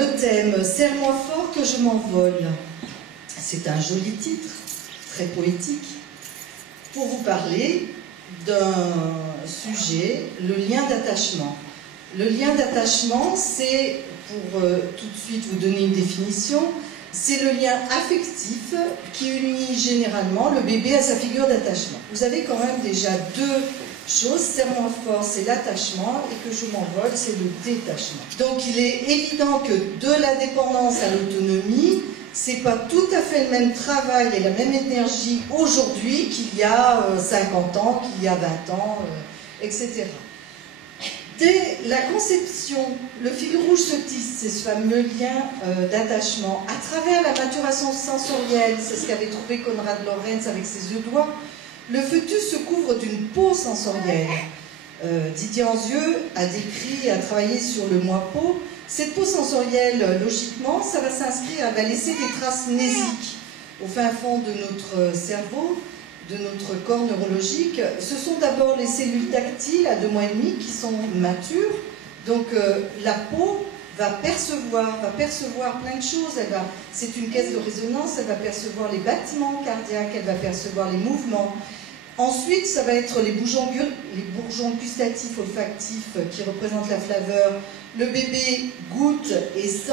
le thème « Serre-moi fort que je m'envole », c'est un joli titre, très poétique, pour vous parler d'un sujet, le lien d'attachement. Le lien d'attachement, c'est, pour tout de suite vous donner une définition, c'est le lien affectif qui unit généralement le bébé à sa figure d'attachement. Vous avez quand même déjà deux choses, serre-moi fort, c'est l'attachement, et que je m'envole, c'est le détachement. Donc il est évident que de la dépendance à l'autonomie, c'est pas tout à fait le même travail et la même énergie aujourd'hui qu'il y a 50 ans, qu'il y a 20 ans, etc. Dès la conception, le fil rouge se tisse, c'est ce fameux lien d'attachement. À travers la maturation sensorielle, c'est ce qu'avait trouvé Konrad Lorenz avec ses yeux doigts, le fœtus se couvre d'une peau sensorielle. Didier Anzieux a décrit et a travaillé sur le moi-peau. Cette peau sensorielle, logiquement, ça va s'inscrire, elle va laisser des traces mnésiques au fin fond de notre cerveau, de notre corps neurologique. Ce sont d'abord les cellules tactiles à 2 mois et demi qui sont matures. Donc la peau va percevoir plein de choses. C'est une caisse de résonance, elle va percevoir les battements cardiaques, elle va percevoir les mouvements. Ensuite, ça va être les bourgeons gustatifs, olfactifs qui représentent la flaveur. Le bébé goûte et sent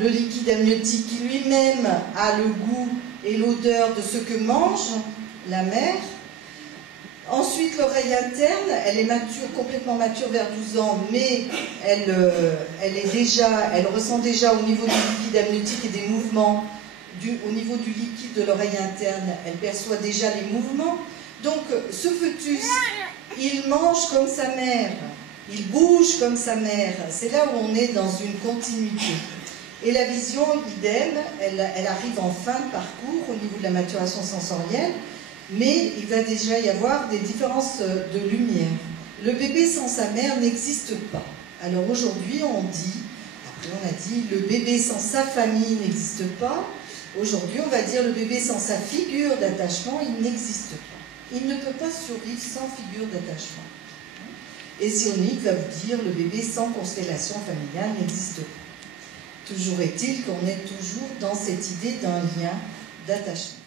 le liquide amniotique qui lui-même a le goût et l'odeur de ce que mange la mère. Ensuite, l'oreille interne, elle est mature, complètement mature vers 12 ans, mais elle ressent déjà au niveau du liquide amniotique et des mouvements, au niveau du liquide de l'oreille interne, elle perçoit déjà les mouvements. Donc, ce fœtus, il mange comme sa mère, il bouge comme sa mère. C'est là où on est dans une continuité. Et la vision, idem, elle arrive en fin de parcours au niveau de la maturation sensorielle, mais il va déjà y avoir des différences de lumière. Le bébé sans sa mère n'existe pas. Alors aujourd'hui, on a dit, le bébé sans sa famille n'existe pas. Aujourd'hui, on va dire le bébé sans sa figure d'attachement, il n'existe pas. Il ne peut pas survivre sans figure d'attachement. Et Cyrulnik va vous dire le bébé sans constellation familiale n'existe pas. Toujours est-il qu'on est toujours dans cette idée d'un lien d'attachement.